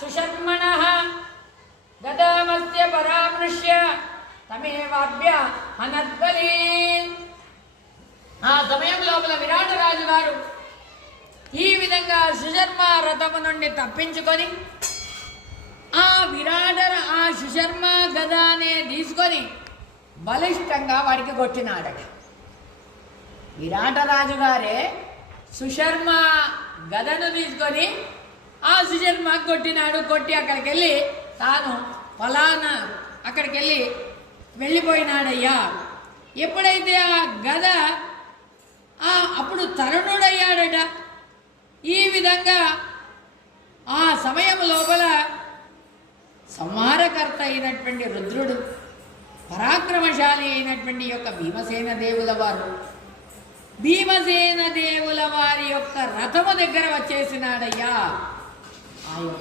సుశర్మణః గదామస్య పరామృశ్య తమేవాభ్య హనద్బలి. ఆ సమయం లోపల విరాట రాజు గారు ఈ విధంగా సుశర్మ రథము నుండి తప్పించుకొని ఆ సుశర్మ గదానే తీసుకొని బలిష్టంగా వాడికి కొట్టినాడట. విరాట రాజు గారే సుశర్మ గదను తీసుకొని ఆ సుశర్మ కొట్టినాడు. కొట్టి అక్కడికి వెళ్ళి తాను ఫలానా అక్కడికి వెళ్ళిపోయినాడయ్యా. ఎప్పుడైతే ఆ గద అప్పుడు తరుణుడయ్యాడట. ఈ విధంగా ఆ సమయం లోపల సంహారకర్త అయినటువంటి రుద్రుడు, పరాక్రమశాలి అయినటువంటి యొక్క భీమసేన దేవుల వారి యొక్క రథము దగ్గర వచ్చేసినాడయ్యా.